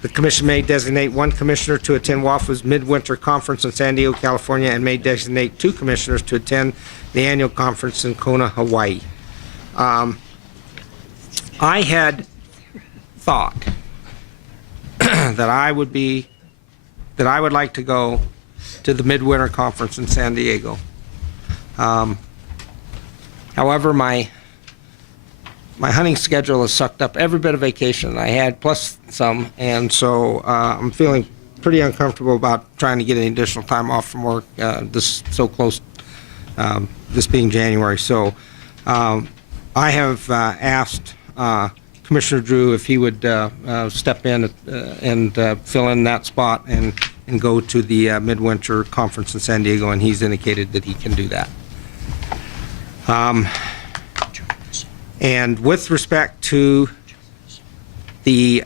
The commission may designate one commissioner to attend WAFWA's Midwinter Conference in San Diego, California, and may designate 2 commissioners to attend the annual conference in Kona, Hawaii. I had thought that I would like to go to the Midwinter Conference in San Diego. However, my hunting schedule has sucked up every bit of vacation I had, plus some, and so I'm feeling pretty uncomfortable about trying to get any additional time off from work this so close, this being January. So I have asked Commissioner Drew if he would step in and fill in that spot and go to the Midwinter Conference in San Diego, and he's indicated that he can do that. And with respect to the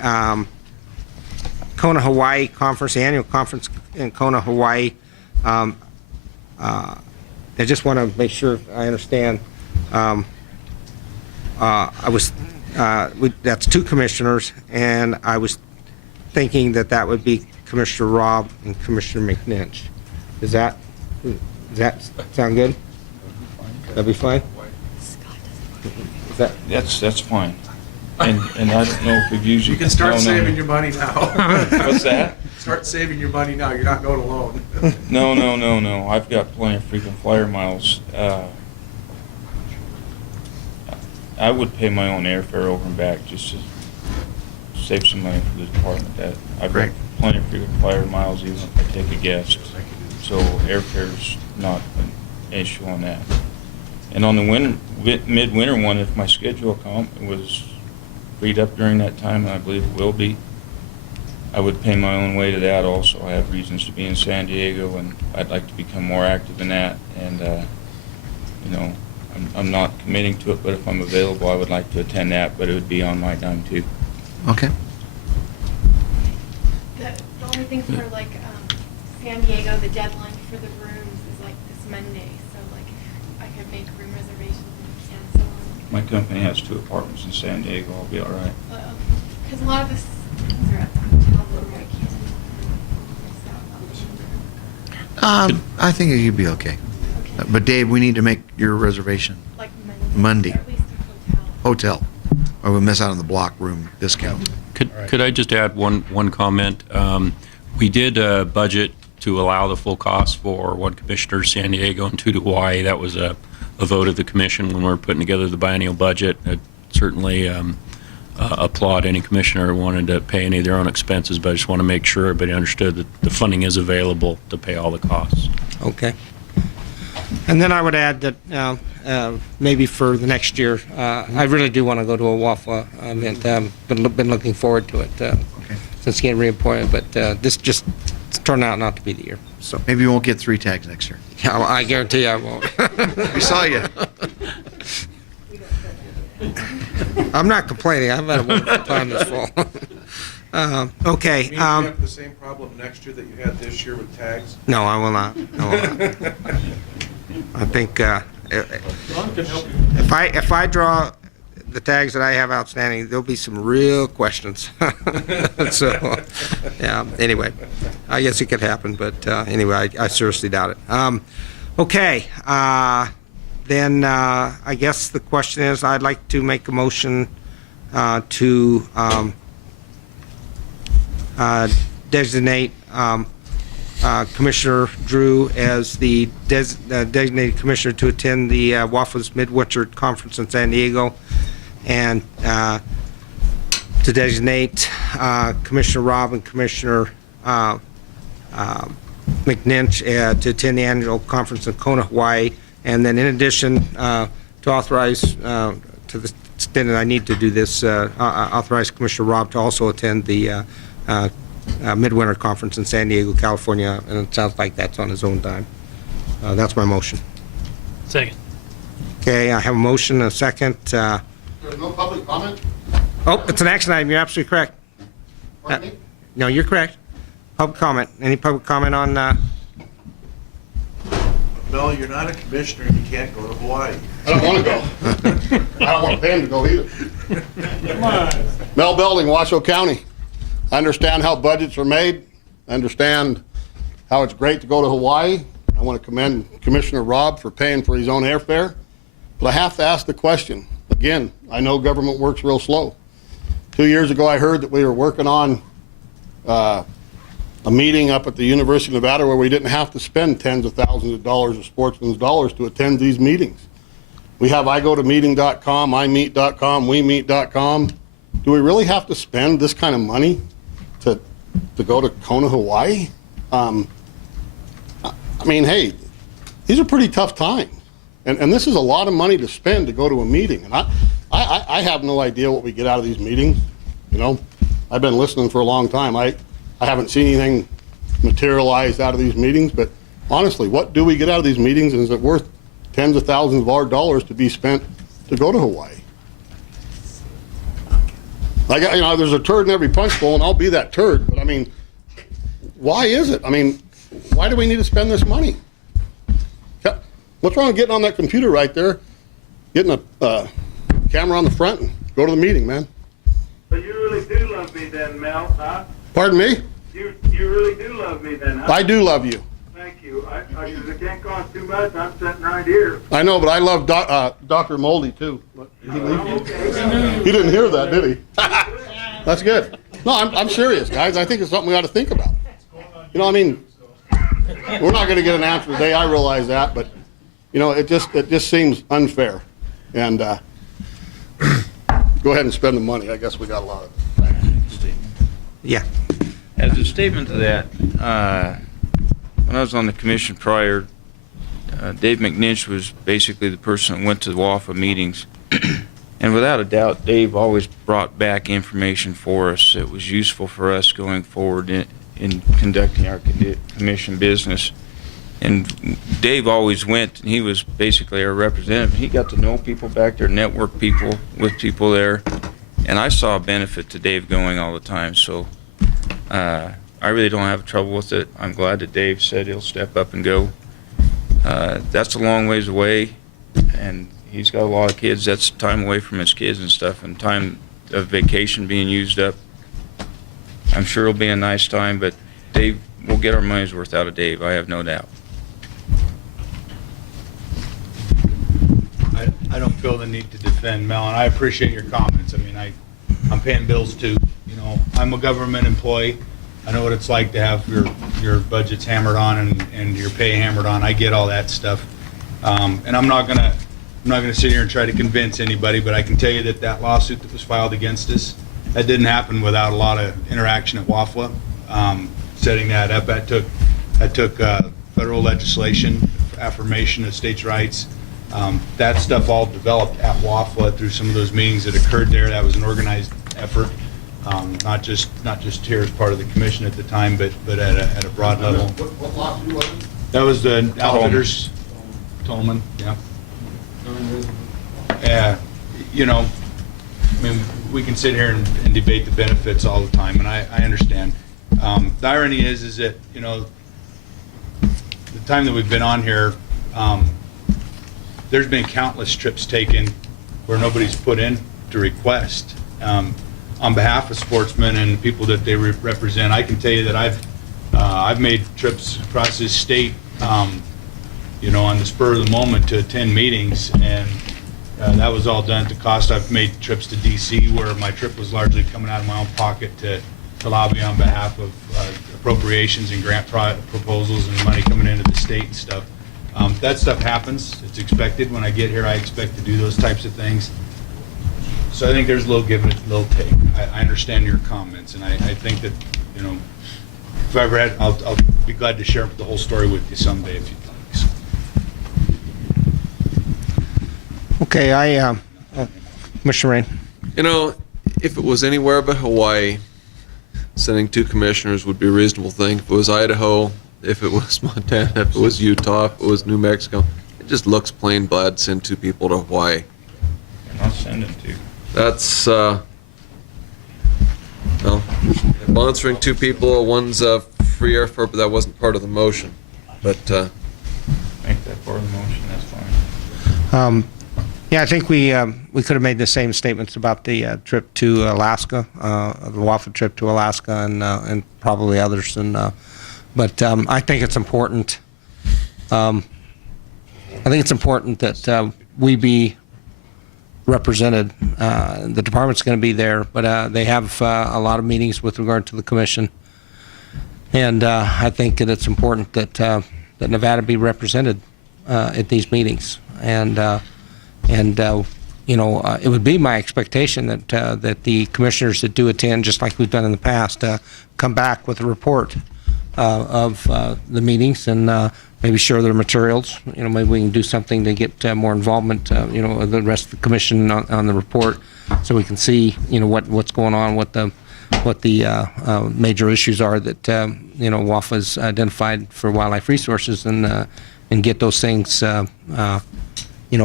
Kona, Hawaii conference, the annual conference in Kona, Hawaii, I just want to make sure I understand. That's 2 commissioners, and I was thinking that would be Commissioner Robb and Commissioner McNinch. Does that sound good? That'd be fine? That's fine. And I don't know if we've usually... You can start saving your money now. What's that? Start saving your money now. You're not going alone. No. I've got plenty of frequent flyer miles. I would pay my own airfare over and back just to save some money for the department. I've got plenty of frequent flyer miles even if I take a guest. So airfare's not an issue on that. And on the midwinter one, if my schedule was freed up during that time, and I believe it will be, I would pay my own way to that also. I have reasons to be in San Diego, and I'd like to become more active in that. And, you know, I'm not committing to it, but if I'm available, I would like to attend that, but it would be on my dime too. Okay. The only thing for like San Diego, the deadline for the rooms is like this Monday, so like I could make room reservations and cancel them. My company has 2 apartments in San Diego. I'll be all right. Because a lot of the things are at the hotel room. I can't. I think you'd be okay. But Dave, we need to make your reservation Like Monday. Or at least a hotel. Or we'll miss out on the block room discount. Could I just add one comment? We did budget to allow the full cost for 1 commissioner to San Diego and 2 to Hawaii. That was a vote of the commission when we were putting together the biennial budget. I'd certainly applaud any commissioner who wanted to pay any of their own expenses, but I just want to make sure everybody understood that the funding is available to pay all the costs. Okay. And then I would add that maybe for the next year, I really do want to go to a WAFWA event. Been looking forward to it since getting reappointed, but this just turned out not to be the year. So Maybe you won't get 3 tags next year. yeah, I guarantee I won't. We saw you. I'm not complaining. I've had a wonderful time this fall. Okay. You have the same problem next year that you had this year with tags? No, I will not. I will not. I think if I draw the tags that I have outstanding, there'll be some real questions. So, yeah. Anyway, I guess it could happen, but anyway, I seriously doubt it. Okay. Then I guess the question is, I'd like to make a motion to designate Commissioner Drew as the designated commissioner to attend the WAFWA's Midwinter Conference in San Diego, and to designate Commissioner Robb and Commissioner McNinch to attend the annual conference in Kona, Hawaii, and then in addition to authorize, to the extent that I need to do this, authorize Commissioner Robb to also attend the Midwinter Conference in San Diego, California, and it sounds like that's on his own dime. That's my motion. Second. Okay, I have a motion and a second. There's no public comment? Oh, it's an action item. You're absolutely correct. Pardon me? No, you're correct. Public comment. Any public comment on? Mel, you're not a commissioner and you can't go to Hawaii. I don't want to go. I don't want to pay him to go either. Come on. Mel Belding, Washoe County. I understand how budgets are made. I understand how it's great to go to Hawaii. I want to commend Commissioner Rob for paying for his own airfare. But I have to ask the question. Again, I know government works real slow. 2 years ago, I heard that we were working on a meeting up at the University of Nevada where we didn't have to spend tens of thousands of dollars of Sportsman's dollars to attend these meetings. We have igotomeeting.com, imeet.com, wemeet.com. Do we really have to spend this kind of money to go to Kona, Hawaii? I mean, hey, these are pretty tough times. And this is a lot of money to spend to go to a meeting. And I have no idea what we get out of these meetings. You know, I've been listening for a long time. I haven't seen anything materialize out of these meetings, but honestly, what do we get out of these meetings? And is it worth tens of thousands of our dollars to be spent to go to Hawaii? Like, you know, there's a turd in every punch bowl, and I'll be that turd, but I mean, why is it? I mean, why do we need to spend this money? What's wrong with getting on that computer right there, getting a camera on the front and go to the meeting, man? But you really do love me then, Mel, huh? Pardon me? You really do love me then, huh? I do love you. Thank you. I can't cost too much. I'm sitting right here. I know, but I love Dr. Moldy too. But did he leave you? He didn't hear that, did he? That's good. No, I'm serious, guys. I think it's something we ought to think about. You know, I mean, we're not going to get an answer today. I realize that, but you know, it just seems unfair. And go ahead and spend the money. I guess we got a lot of it. Yeah. As a statement to that, when I was on the commission prior, Dave McNinch was basically the person that went to the WAFWA meetings. And without a doubt, Dave always brought back information for us that was useful for us going forward in conducting our commission business. And Dave always went, and he was basically our representative. He got to know people back there, network people with people there. And I saw a benefit to Dave going all the time. So I really don't have trouble with it. I'm glad that Dave said he'll step up and go. That's a long ways away, and he's got a lot of kids. That's time away from his kids and stuff, and time of vacation being used up. I'm sure it'll be a nice time, but Dave, we'll get our money's worth out of Dave. I have no doubt. I don't feel the need to defend Mel, and I appreciate your comments. I mean, I'm paying bills too. You know, I'm a government employee. I know what it's like to have your budgets hammered on and your pay hammered on. I get all that stuff, and I'm not gonna sit here and try to convince anybody. But I can tell you that lawsuit that was filed against us, that didn't happen without a lot of interaction at WAFWA. Setting that up, that took federal legislation, affirmation of states' rights. That stuff all developed at WAFWA through some of those meetings that occurred there. That was an organized effort, not just here as part of the commission at the time, but at a broad level. What lawsuit was it? That was the outfitters, Tolman, yeah. Yeah, you know, I mean, we can sit here and debate the benefits all the time, and I understand. The irony is that, you know, the time that we've been on here, there's been countless trips taken where nobody's put in to request. On behalf of Sportsman and the people that they represent, I can tell you that I've made trips across this state, you know, on the spur of the moment to attend meetings, and that was all done at the cost. I've made trips to DC where my trip was largely coming out of my own pocket to lobby on behalf of appropriations and grant proposals and money coming into the state and stuff. That stuff happens. It's expected. When I get here, I expect to do those types of things. So I think there's a little give and a little take. I understand your comments, and I think that, you know, if I ever had, I'll be glad to share the whole story with you someday if you'd like. Okay, Commissioner Rain. You know, if it was anywhere but Hawaii, sending 2 commissioners would be a reasonable thing. If it was Idaho, if it was Montana, if it was Utah, if it was New Mexico, it just looks plain bad to send 2 people to Hawaii. And I'll send them to. That's, well, sponsoring 2 people, one's free airfare, but that wasn't part of the motion. But Make that part of the motion, that's fine. Yeah, I think we could have made the same statements about the trip to Alaska, the WAFWA trip to Alaska, and probably others. But I think it's important. I think it's important that we be represented. The department's going to be there, but they have a lot of meetings with regard to the commission, and I think that it's important that that Nevada be represented at these meetings. And it would be my expectation that that the commissioners that do attend, just like we've done in the past, come back with a report of the meetings and maybe share their materials. Maybe we can do something to get more involvement. Of the rest of the commission on the report, so we can see what's going on, what the major issues are that WAFWA's identified for wildlife resources, and get those things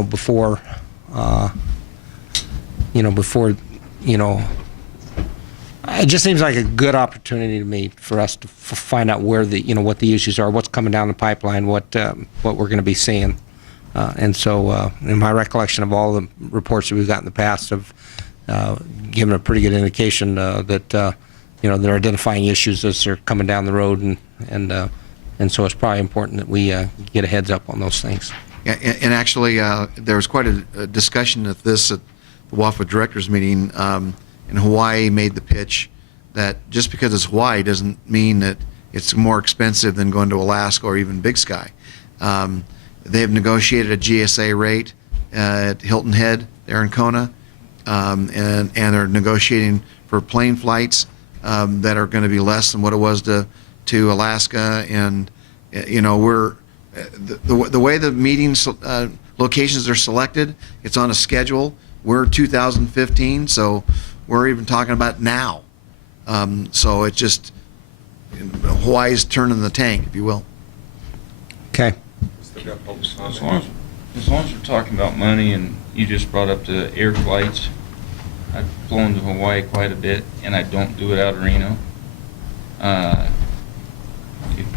before it just seems like a good opportunity to me for us to find out where what the issues are, what's coming down the pipeline, what we're going to be seeing, and so in my recollection of all the reports that we've got in the past have given a pretty good indication that they're identifying issues as they're coming down the road, and so it's probably important that we get a heads up on those things. Yeah, and actually, there was quite a discussion of this at the WAFWA directors meeting. And Hawaii made the pitch that just because it's Hawaii doesn't mean that it's more expensive than going to Alaska or even Big Sky. They've negotiated a GSA rate at Hilton Head there in Kona, and they're negotiating for plane flights that are going to be less than what it was to Alaska. And we're the way the meetings locations are selected, it's on a schedule. We're 2015, so we're even talking about now. So it's just Hawaii's turning the tank, if you will. Okay. As long as we're talking about money, and you just brought up the air flights, I've flown to Hawaii quite a bit, and I don't do it out of Reno.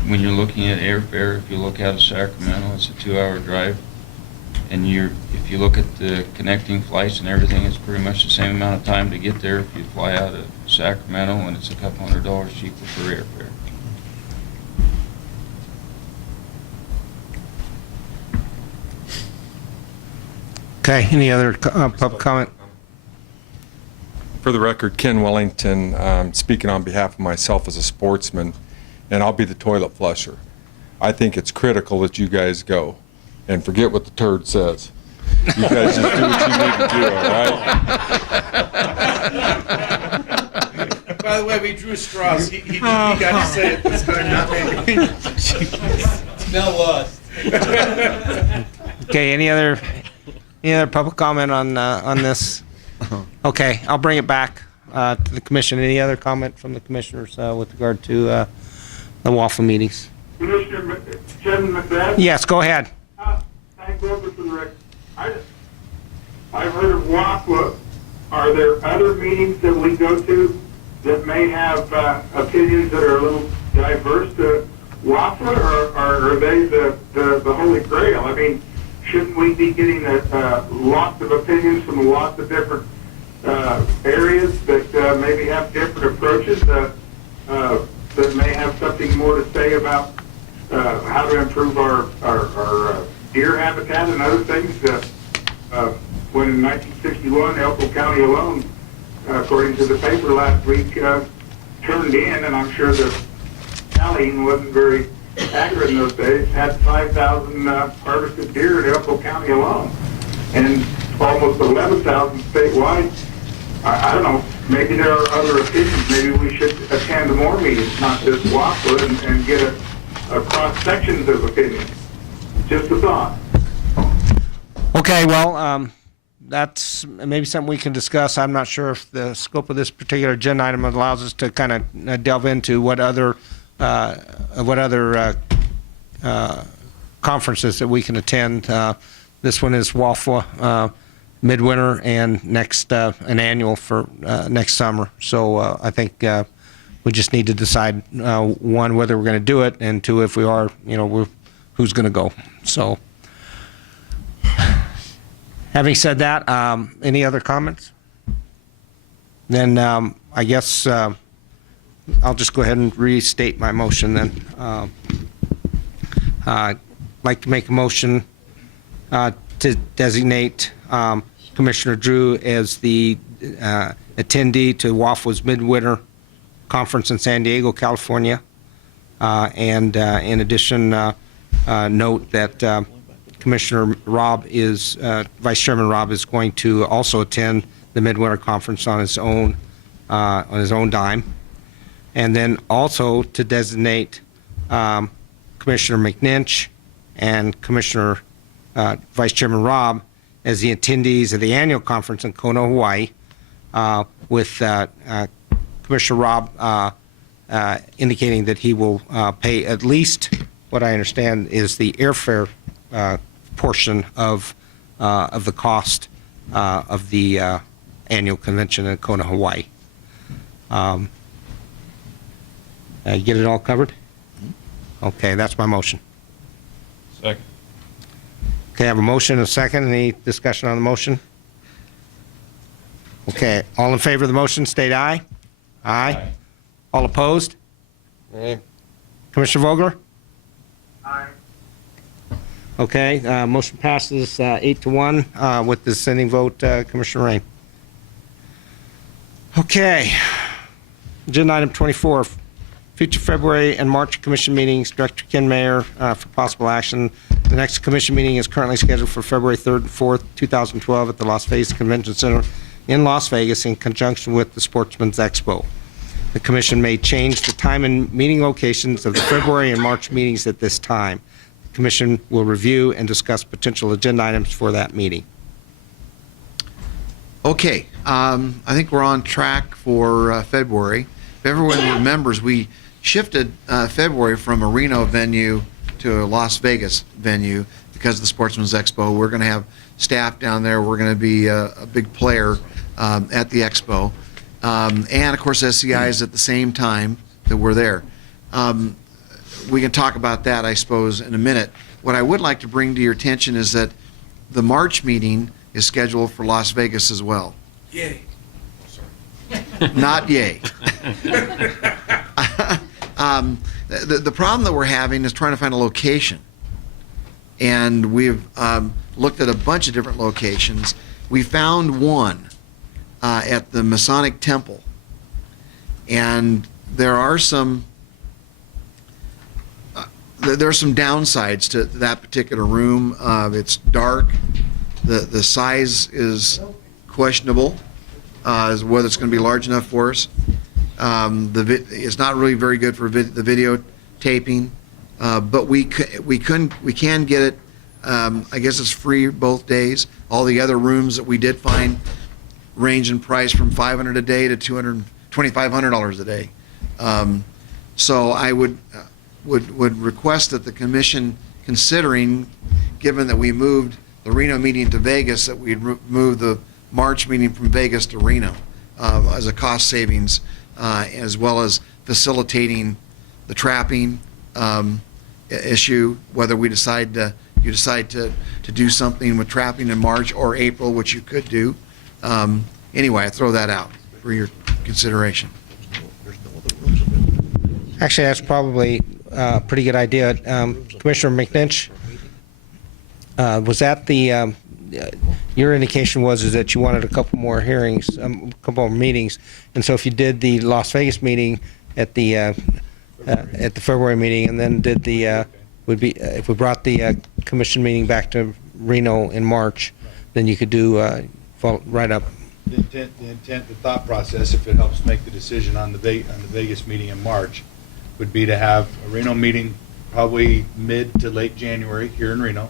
When you're looking at airfare, if you look out of Sacramento, it's a 2-hour drive. And if you look at the connecting flights and everything, it's pretty much the same amount of time to get there if you fly out of Sacramento, and it's a couple $100 cheaper for airfare. Okay. Any other public comment? For the record, Ken Wellington, speaking on behalf of myself as a sportsman, and I'll be the toilet flusher. I think it's critical that you guys go. And forget what the turd says. You guys just do what you need to do, all right? By the way, we drew straws. He got to say it this time, not me. Now lost. Okay. Any other public comment on this? Okay, I'll bring it back to the commission. Any other comment from the commissioners with regard to the WAFWA meetings? Commissioner Chairman McBeath? Yes, go ahead. Thank you for the record. I've heard of WAFWA. Are there other meetings that we go to that may have opinions that are a little diverse to WAFWA, or are they the holy grail? I mean, shouldn't we be getting lots of opinions from lots of different areas that maybe have different approaches that may have something more to say about how to improve our deer habitat and other things? When in 1961, Elko County alone, according to the paper last week, turned in, and I'm sure the tallying wasn't very accurate in those days, had 5,000 harvested deer in Elko County alone, and almost 11,000 statewide. I don't know, maybe there are other opinions. Maybe we should attend more meetings, not just WAFWA, and get a cross-sections of opinions. Just a thought. Okay, well, that's maybe something we can discuss. I'm not sure if the scope of this particular agenda item allows us to kind of delve into what other conferences that we can attend. This one is WAFWA midwinter, and next an annual for next summer. So I think we just need to decide one, whether we're going to do it, and two, if we are, who's going to go. So Having said that, any other comments? Then I guess I'll just go ahead and restate my motion then. I'd like to make a motion to designate Commissioner Drew as the attendee to WAFWA's Midwinter Conference in San Diego, California. And in addition, note that Commissioner Robb is, Vice Chairman Robb is going to also attend the Midwinter Conference on his own dime. And then also to designate Commissioner McNinch and Commissioner Vice Chairman Robb as the attendees of the annual conference in Kona, Hawaii, with Commissioner Robb indicating that he will pay at least what I understand is the airfare portion of the cost of the annual convention in Kona, Hawaii. You get it all covered? Okay, that's my motion. Second. Okay, I have a motion and a second. Any discussion on the motion? Okay, all in favor of the motion, state aye. Aye. All opposed? Commissioner Vogler? Aye. Okay, motion passes 8-1 with the dissenting vote, Commissioner Rain. Okay, agenda item 24, future February and March commission meetings, Director Ken Mayer for possible action. The next commission meeting is currently scheduled for February 3rd and 4th, 2012 at the Las Vegas Convention Center in Las Vegas in conjunction with the Sportsman's Expo. The commission may change the time and meeting locations of the February and March meetings at this time. The commission will review and discuss potential agenda items for that meeting. Okay, I think we're on track for February. If everyone remembers, we shifted February from a Reno venue to a Las Vegas venue because of the Sportsman's Expo. We're going to have staff down there. We're going to be a big player at the Expo. And, of course, SCI is at the same time that we're there. We can talk about that, I suppose, in a minute. What I would like to bring to your attention is that the March meeting is scheduled for Las Vegas as well. Yay. Not yay. The problem that we're having is trying to find a location. And we've looked at a bunch of different locations. We found one at the Masonic Temple. And there are some downsides to that particular room. It's dark. The size is questionable as whether it's going to be large enough for us. It's not really very good for the videotaping, but we can get it. I guess it's free both days. All the other rooms that we did find range in price from $500 a day to $2,500 a day. So I would request that the commission, considering, given that we moved the Reno meeting to Vegas, that we'd move the March meeting from Vegas to Reno as a cost savings, as well as facilitating the trapping issue, whether you decide to do something with trapping in March or April, which you could do. Anyway, I throw that out for your consideration. Actually, that's probably a pretty good idea. Commissioner McNinch, was that the, your indication was that you wanted a couple more hearings, a couple more meetings, and so if you did the Las Vegas meeting at the February meeting, and then did the, would be, if we brought the commission meeting back to Reno in March, then you could do, right up. The intent, the thought process, if it helps make the decision on the Vegas meeting in March, would be to have a Reno meeting probably mid to late January here in Reno,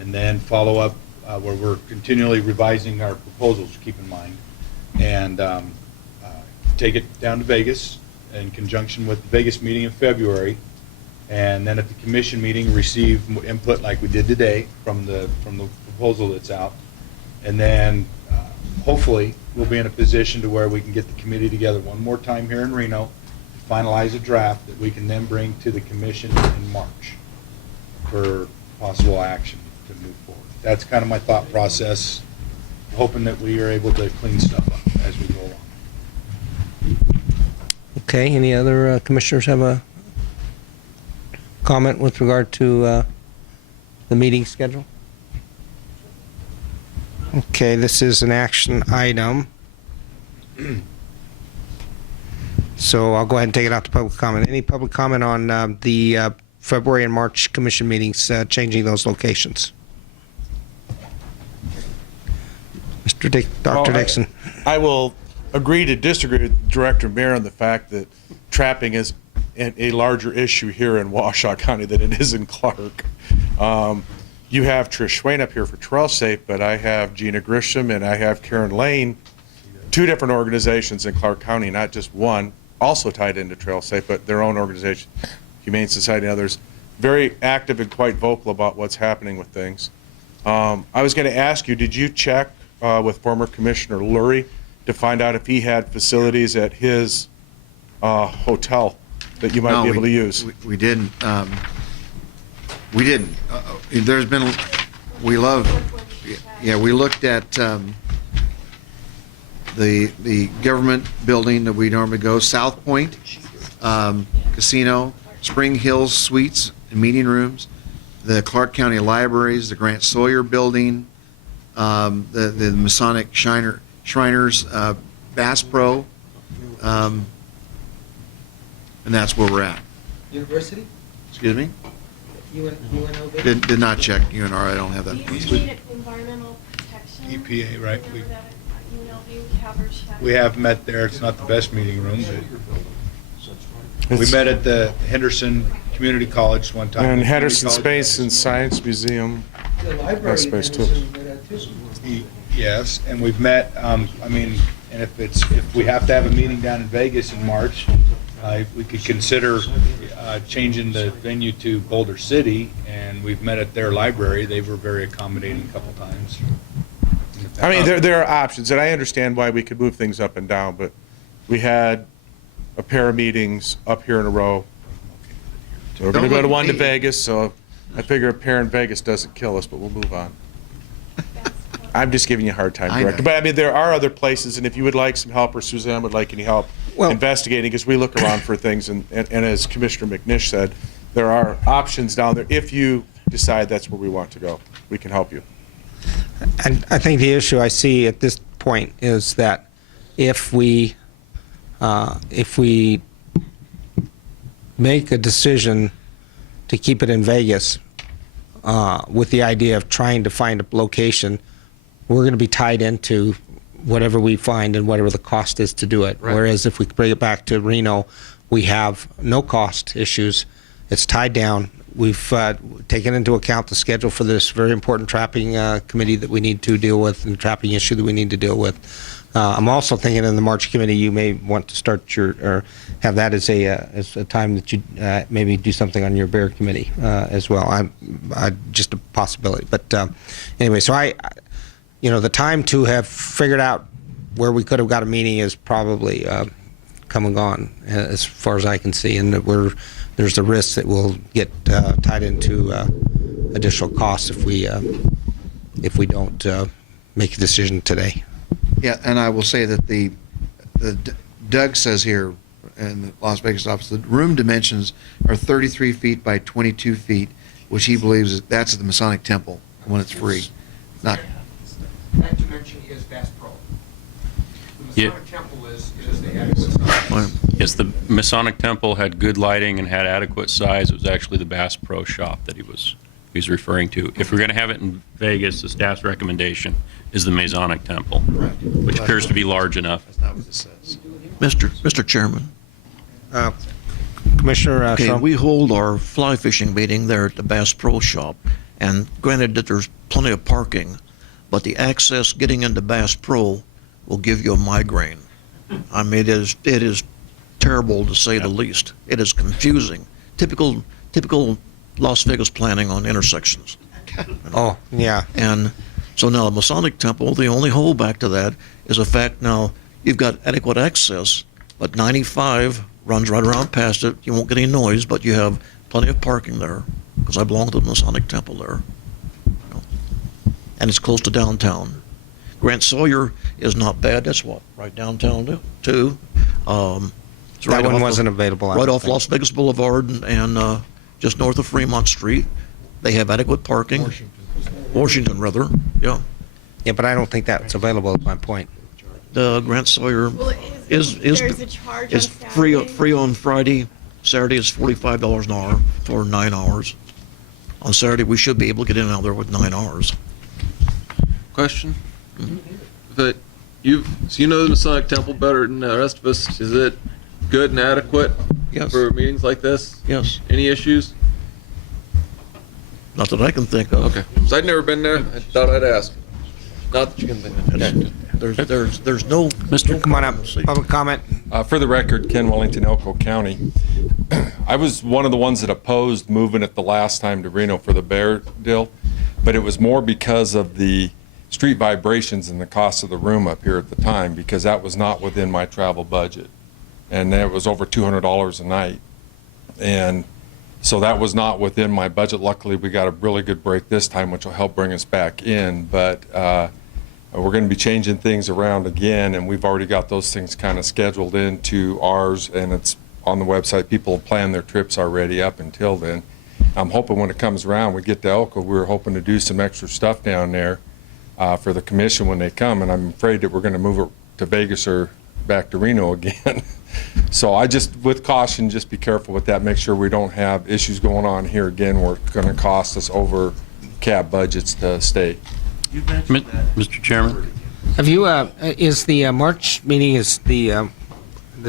and then follow up where we're continually revising our proposals, keep in mind, and take it down to Vegas in conjunction with the Vegas meeting in February, and then at the commission meeting receive input like we did today from the proposal that's out, and then hopefully we'll be in a position to where we can get the committee together one more time here in Reno, finalize a draft that we can then bring to the commission in March for possible action. to move forward. That's kind of my thought process, hoping that we are able to clean stuff up as we go along. Okay, any other commissioners have a comment with regard to the meeting schedule? Okay, this is an action item. So I'll go ahead and take it out to public comment. Any public comment on the February and March commission meetings, changing those locations? Dr. Well, Dixon. I will agree to disagree with Director Mayer on the fact that trapping is a larger issue here in Washoe County than it is in Clark. You have Trish Swain up here for Trail Safe, but I have Gina Grisham and I have Karen Lane, two different organizations in Clark County, not just one, also tied into Trail Safe, but their own organization, Humane Society and others, very active and quite vocal about what's happening with things. I was going to ask you, did you check with former Commissioner Lurie to find out if he had facilities at his hotel that you might be able to use? We didn't. We didn't. There's been, we looked at the government building that we normally go, South Point Casino, Spring Hills Suites and meeting rooms, the Clark County Libraries, the Grant Sawyer Building, the Masonic Shriners, Bass Pro, and that's where we're at. University? Excuse me? UNLV? Did not check UNR. I don't have that. Do you need environmental protection? EPA, right. Remember that at UNLV, we have our check. We have met there. It's not the best meeting room, but we met at the Henderson Community College one time. And The Henderson Community College Space and Science Museum. Has space too. Yes, and we've met, and if we have to have a meeting down in Vegas in March, we could consider changing the venue to Boulder City, and we've met at their library. They were very accommodating a couple times. I mean, there are options, and I understand why we could move things up and down, but we had a pair of meetings up here in a row. So we're going to go to one to Vegas, so I figure a pair in Vegas doesn't kill us, but we'll move on. I'm just giving you a hard time, I know. Director. But I mean, there are other places, and if you would like some help, or Suzanne would like any help investigating, because we look around for things, and as Commissioner McNish said, there are options down there. If you decide that's where we want to go, we can help you. And I think the issue I see at this point is that if we make a decision to keep it in Vegas with the idea of trying to find a location, we're going to be tied into whatever we find and whatever the cost is to do it. Right. Whereas if we bring it back to Reno, we have no cost issues. It's tied down. We've taken into account the schedule for this very important trapping committee that we need to deal with, and trapping issue that we need to deal with. I'm also thinking in the March committee, you may want to start or have that as a time that you maybe do something on your bear committee as well. I just a possibility. But anyway, so the time to have figured out where we could have got a meeting is probably come and gone as far as I can see, and that there's a risk that we'll get tied into additional costs if we don't make a decision today. Yeah, and I will say that the Doug says here in the Las Vegas office, the room dimensions are 33 feet by 22 feet, which he believes that's the Masonic Temple when it's free. Not. That dimension is Bass Pro. The Masonic Temple is the adequate. Yes, the Masonic Temple had good lighting and had adequate size. It was actually the Bass Pro Shop that he was referring to. If we're going to have it in Vegas, the staff's recommendation is the Masonic Temple, which appears to be large enough. That's not what it says. Mr. Chairman, Commissioner okay, Schrum? we hold our fly fishing meeting there at the Bass Pro Shop, and granted that there's plenty of parking, but the access getting into Bass Pro will give you a migraine. I mean, it is terrible to say the least. It is confusing. Typical Las Vegas planning on intersections. Oh, yeah. And so now the Masonic Temple, the only holdback to that is the fact now you've got adequate access, but 95 runs right around past it. You won't get any noise, but you have plenty of parking there, because I belong to the Masonic Temple there. You know. and it's close to downtown. Grant Sawyer is not bad. That's what, right downtown too. It's That one off wasn't available, I Right don't off think. Las Vegas Boulevard and just north of Fremont Street. They have adequate parking. Washington, rather. Yeah. Yeah, but I don't think that's available, is my point. The Grant Sawyer Well, is there's a charge on Saturday? free on Friday. Saturday is $45 an hour for 9 hours. On Saturday, we should be able to get in and out there with 9 hours. Question? But you know the Masonic Temple better than the rest of us. Is it good and adequate Yes. for meetings like this? Yes. Any issues? Not that I can think of. Okay. So I'd never been there. I thought I'd ask. Not that you can think of. Okay. There's no. Mr. Come on up, public comment. For the record, Ken Wellington, Elko County. I was one of the ones that opposed moving it the last time to Reno for the bear deal, but it was more because of the street vibrations and the cost of the room up here at the time, because that was not within my travel budget. And it was over $200 a night. And so that was not within my budget. Luckily, we got a really good break this time, which will help bring us back in. But we're going to be changing things around again, and we've already got those things kind of scheduled into ours, and it's on the website. People plan their trips already up until then. I'm hoping when it comes around, we get to Elko, we're hoping to do some extra stuff down there for the commission when they come, and I'm afraid that we're going to move it to Vegas or back to Reno again. So I just, with caution, just be careful with that. Make sure we don't have issues going on here again where it's going to cost us over cab budgets to stay. Mr. Chairman? Have you, is the March meeting, is the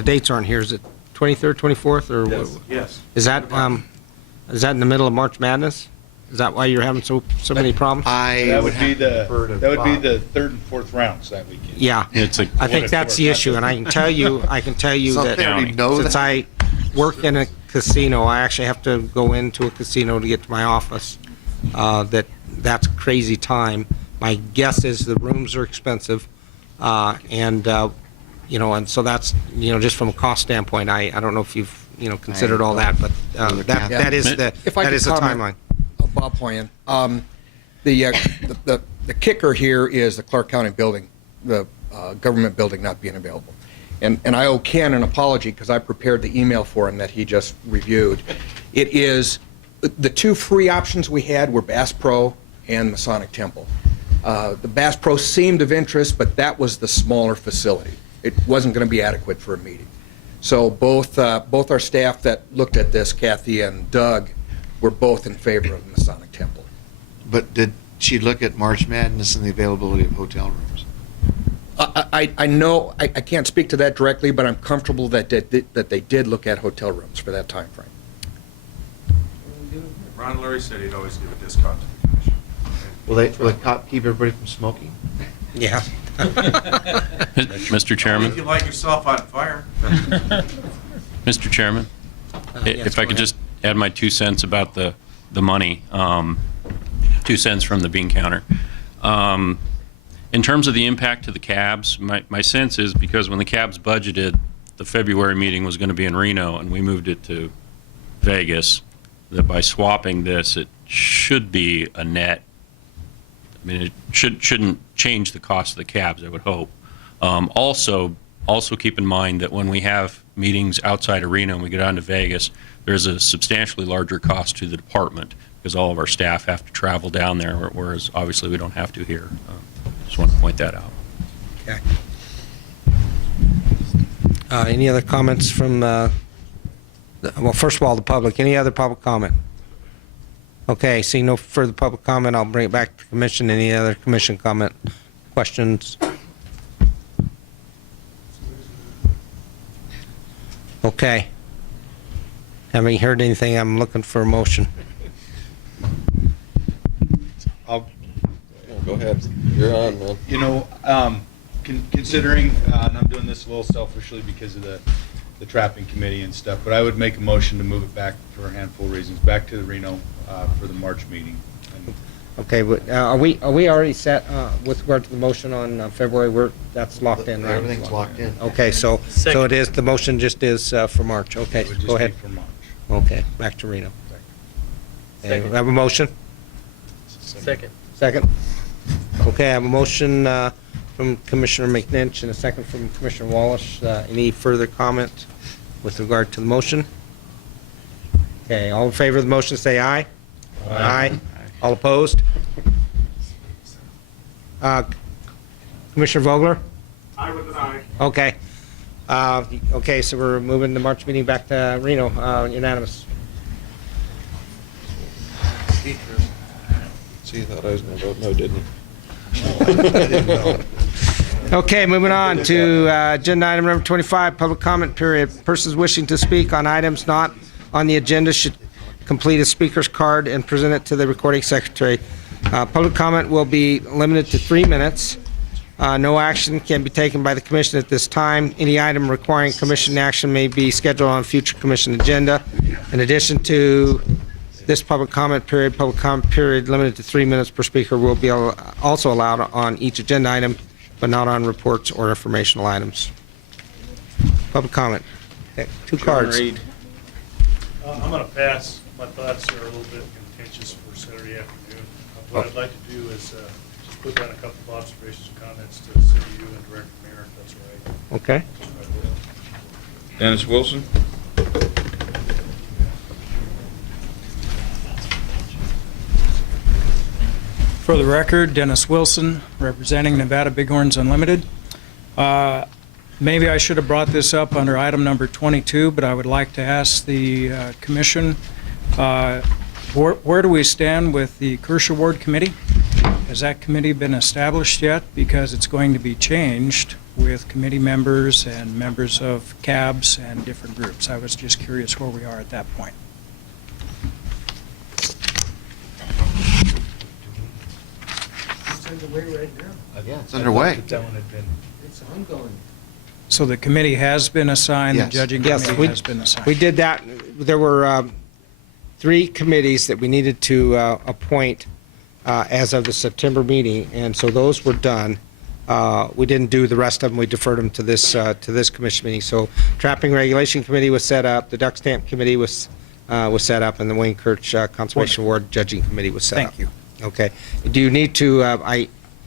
dates aren't here, is it 23rd, 24th, or? Yes. Is that in the middle of March Madness? Is that why you're having so many problems? That would be the third and fourth rounds that weekend. Yeah, I think that's the issue, and I can tell you So that they already know since that? I work in a casino, I actually have to go into a casino to get to my office. That's a crazy time. My guess is the rooms are expensive, and so that's, just from a cost standpoint, I don't know if you've, considered all that, but that is the If I that could is the comment. timeline. Bob Hoyan. The kicker here is the Clark County building, the government building not being available. And I owe Ken an apology because I prepared the email for him that he just reviewed. It is, the two free options we had were Bass Pro and Masonic Temple. The Bass Pro seemed of interest, but that was the smaller facility. It wasn't going to be adequate for a meeting. So both our staff that looked at this, Kathy and Doug, were both in favor of the Masonic Temple. But did she look at March Madness and the availability of hotel rooms? I know, I can't speak to that directly, but I'm comfortable that they did look at hotel rooms for that time frame. Ron Lurie said he'd always give a discount to the commission. Will they keep everybody from smoking? Yeah. Mr. Chairman? You light yourself on fire. Mr. Chairman? Yes, If I go could ahead. just add my 2 cents about the money, 2 cents from the bean counter. In terms of the impact to the cabs, my sense is because when the cabs budgeted, the February meeting was going to be in Reno and we moved it to Vegas, that by swapping this, it should be a net. I mean, it shouldn't change the cost of the cabs, I would hope. Also keep in mind that when we have meetings outside of Reno and we go down to Vegas, there's a substantially larger cost to the department because all of our staff have to travel down there, whereas obviously we don't have to here. Just want to point that out. Okay. Any other comments from, well, first of all, the public. Any other public comment? Okay, seeing no further public comment, I'll bring it back to commission. Any other commission comment, questions? Okay. Having heard anything, I'm looking for a motion. Go ahead. You're on, man. Considering, and I'm doing this a little selfishly because of the trapping committee and stuff, but I would make a motion to move it back for a handful of reasons, back to the Reno for the March meeting. Okay, but are we already set with regard to the motion on February? That's locked in, right? Everything's locked in. Okay, so it is, the motion just is for March. Okay, It would just go be ahead. for March. Okay, back to Reno. Okay, we have a motion? Second. Second? Okay, I have a motion from Commissioner McNinch and a second from Commissioner Wallace. Any further comment with regard to the motion? Okay, all in favor of the motion, say aye. Aye. All opposed? Commissioner Vogler? I was an aye. Okay. Okay, so we're moving the March meeting back to Reno, unanimous. See, you thought I was going to vote no, didn't you? Okay, moving on to agenda item number 25, public comment period. Persons wishing to speak on items not on the agenda should complete a speaker's card and present it to the recording secretary. Public comment will be limited to 3 minutes. No action can be taken by the commission at this time. Any item requiring commission action may be scheduled on a future commission agenda. In addition to this public comment period limited to 3 minutes per speaker will be also allowed on each agenda item, but not on reports or informational items. Public comment. Okay, 2 cards. I'm going to pass. My thoughts are a little bit contentious for Saturday afternoon. What I'd like to do is just put down a couple of observations and comments to City, you and Director Mayor, if that's all right. Okay. Dennis Wilson? For the record, Dennis Wilson, representing Nevada Bighorns Unlimited. Maybe I should have brought this up under item number 22, but I would like to ask the commission, where do we stand with the Kershaw Ward Committee? Has that committee been established yet? Because it's going to be changed with committee members and members of CABs and different groups. I was just curious where we are at that point. It's underway right now. Yeah, it's underway. That one had been. It's ongoing. So the committee has been assigned, the Yes. judging Yes, committee has been assigned. we did that. There were 3 committees that we needed to appoint as of the September meeting, and so those were done. We didn't do the rest of them. We deferred them to this commission meeting. So Trapping Regulation Committee was set up, the Duck Stamp Committee was set up, and the Wayne Kirch Conservation Ward Judging Committee was set up. Thank you. Okay. Do you need to,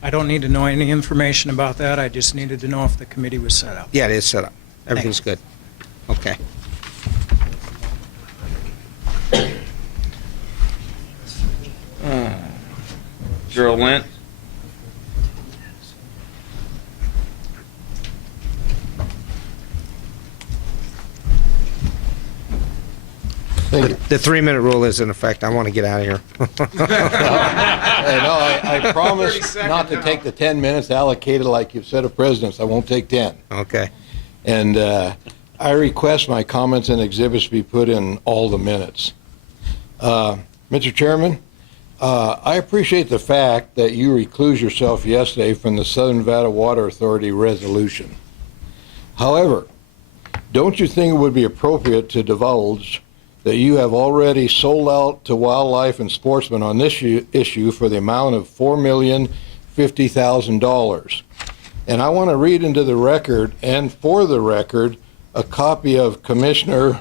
I don't need to know any information about that. I just needed to know if the committee was set up. yeah, it is set up. Everything's good. Okay. Gerald Lent? The 3-minute rule is in effect. I want to get out of here. I promise not to take the 10 minutes allocated like you've said of presidents. I won't take 10. Okay. And I request my comments and exhibits be put in all the minutes. Mr. Chairman, I appreciate the fact that you reclused yourself yesterday from the Southern Nevada Water Authority resolution. However, don't you think it would be appropriate to divulge that you have already sold out to Wildlife and Sportsman on this issue for the amount of $4,050,000? And I want to read into the record, and for the record, a copy of Commissioner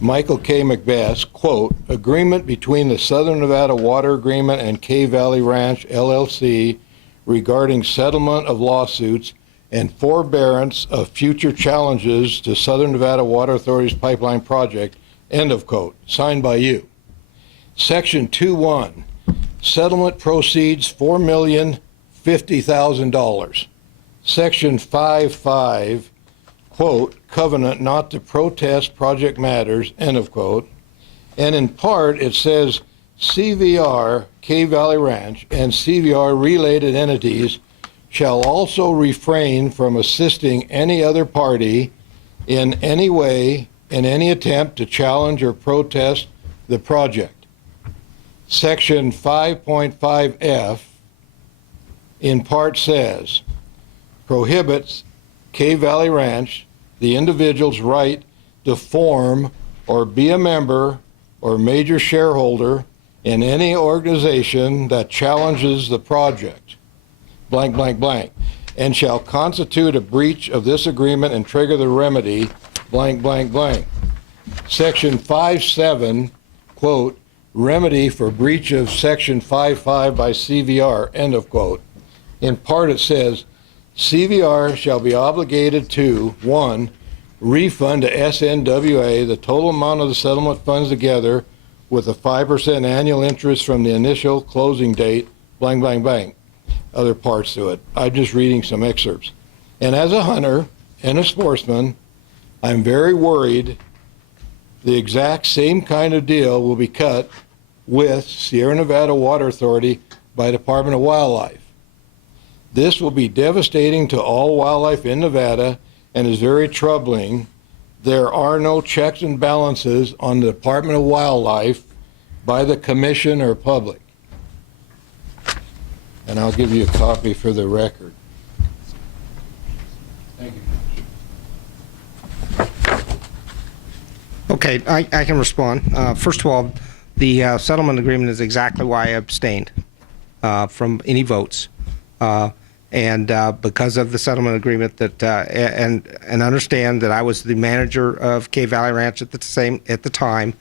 Michael K. McBeath's, quote, agreement between the Southern Nevada Water Agreement and K Valley Ranch, LLC, regarding settlement of lawsuits and forbearance of future challenges to Southern Nevada Water Authority's pipeline project, end of quote, signed by you. Section 2.1, settlement proceeds $4,050,000. Section 5.5, quote, covenant not to protest project matters, end of quote. And in part, it says CVR, K Valley Ranch, and CVR related entities shall also refrain from assisting any other party in any way in any attempt to challenge or protest the project. Section 5.5F in part says, prohibits K Valley Ranch, the individual's right to form or be a member or major shareholder in any organization that challenges the project, blank, blank, blank, and shall constitute a breach of this agreement and trigger the remedy, blank, blank, blank. Section 5.7, quote, remedy for breach of Section 5.5 by CVR, end of quote. In part, it says, CVR shall be obligated to, 1, refund to SNWA the total amount of the settlement funds together with a 5% annual interest from the initial closing date, blank, blank, blank. Other parts to it. I'm just reading some excerpts. And as a hunter and a sportsman, I'm very worried the exact same kind of deal will be cut with Sierra Nevada Water Authority by Department of Wildlife. This will be devastating to all wildlife in Nevada and is very troubling. There are no checks and balances on the Department of Wildlife by the commission or public. And I'll give you a copy for the record. Thank you. Okay, I can respond. First of all, the settlement agreement is exactly why I abstained from any votes. And because of the settlement agreement that, and understand that I was the manager of Cave Valley Ranch at the time,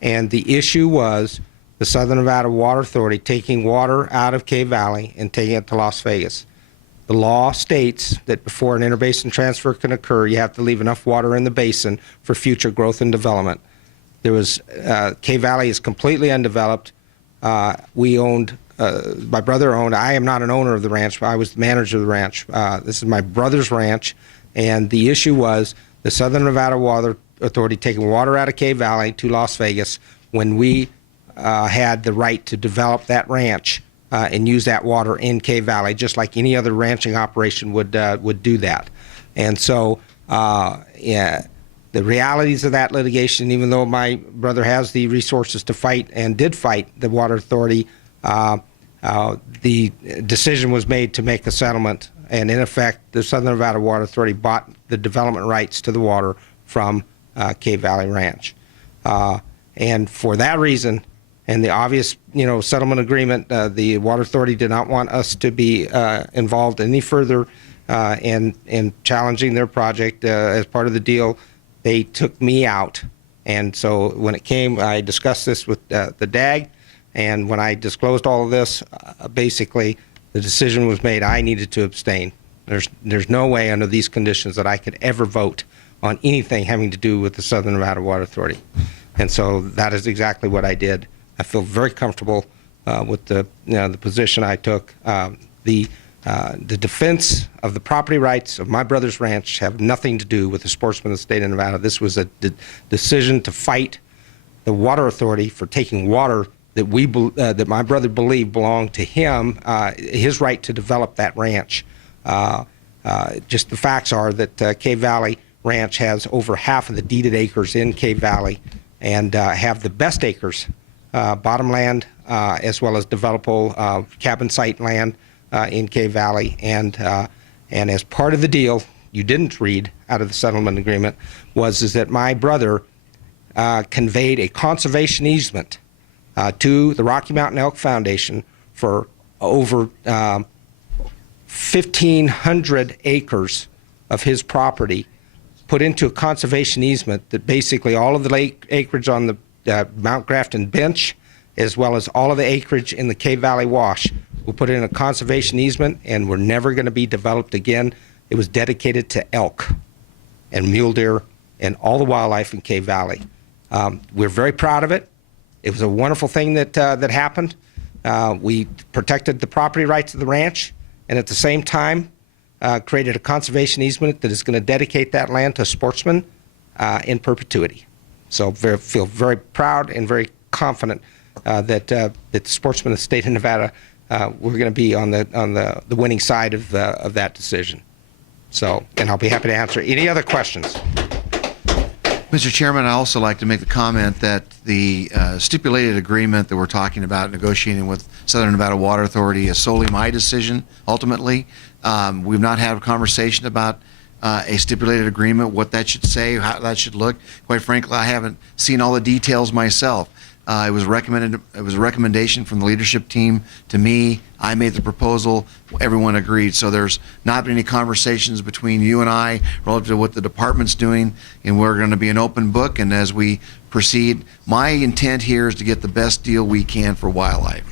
and the issue was the Southern Nevada Water Authority taking water out of Cave Valley and taking it to Las Vegas. The law states that before an interbasin transfer can occur, you have to leave enough water in the basin for future growth and development. There was, Cave Valley is completely undeveloped. We owned, my brother owned, I am not an owner of the ranch, but I was the manager of the ranch. This is my brother's ranch, and the issue was the Southern Nevada Water Authority taking water out of Cave Valley to Las Vegas when we had the right to develop that ranch and use that water in Cave Valley, just like any other ranching operation would do that. And so, yeah, the realities of that litigation, even though my brother has the resources to fight and did fight the Water Authority, the decision was made to make a settlement, and in effect, the Southern Nevada Water Authority bought the development rights to the water from Cave Valley Ranch. And for that reason, and the obvious, settlement agreement, the Water Authority did not want us to be involved any further in challenging their project. As part of the deal, they took me out. And so when it came, I discussed this with the DAG, and when I disclosed all of this, basically the decision was made I needed to abstain. There's no way under these conditions that I could ever vote on anything having to do with the Southern Nevada Water Authority. And so that is exactly what I did. I feel very comfortable with the position I took. The defense of the property rights of my brother's ranch have nothing to do with the Sportsman of the state of Nevada. This was a decision to fight the Water Authority for taking water that that my brother believed belonged to him, his right to develop that ranch. Just the facts are that Cave Valley Ranch has over half of the deeded acres in Cave Valley, and have the best acres, bottomland, as well as developable cabin site land in Cave Valley. And as part of the deal, you didn't read out of the settlement agreement, is that my brother conveyed a conservation easement to the Rocky Mountain Elk Foundation for over 1,500 acres of his property, put into a conservation easement that basically all of the lake acreage on the Mount Grafton Bench, as well as all of the acreage in the Cave Valley Wash, were put in a conservation easement and were never going to be developed again. It was dedicated to elk and mule deer and all the wildlife in Cave Valley. We're very proud of it. It was a wonderful thing that happened. We protected the property rights of the ranch, and at the same time created a conservation easement that is going to dedicate that land to Sportsman in perpetuity. So feel very proud and very confident that the Sportsman of the state of Nevada, we're going to be on the winning side of that decision. So, and I'll be happy to answer any other questions. Mr. Chairman, I'd also like to make the comment that the stipulated agreement that we're talking about negotiating with Southern Nevada Water Authority is solely my decision, ultimately. We've not had a conversation about a stipulated agreement, what that should say, how that should look. Quite frankly, I haven't seen all the details myself. It was a recommendation from the leadership team to me. I made the proposal. Everyone agreed. So there's not been any conversations between you and I relative to what the department's doing, and we're going to be an open book. And as we proceed, my intent here is to get the best deal we can for wildlife.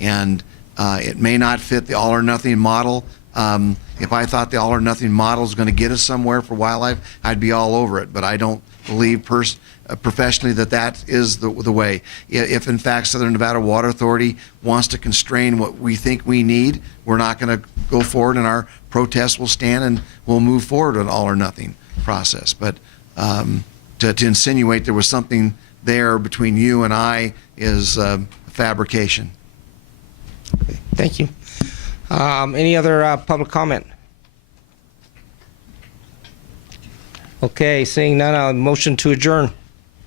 And It may not fit the all-or-nothing model. If I thought the all-or-nothing model is going to get us somewhere for wildlife, I'd be all over it. But I don't believe professionally that is the way. If in fact Southern Nevada Water Authority wants to constrain what we think we need, we're not going to go forward, and our protest will stand, and we'll move forward with an all-or-nothing process. But to insinuate there was something there between you and I is fabrication. Thank you. Any other public comment? Okay, seeing none, I'll motion to adjourn.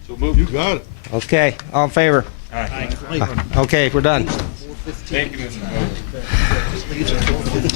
So move. You got it. Okay, all in favor? Aye. Okay, we're done. Thank you, Mr. President.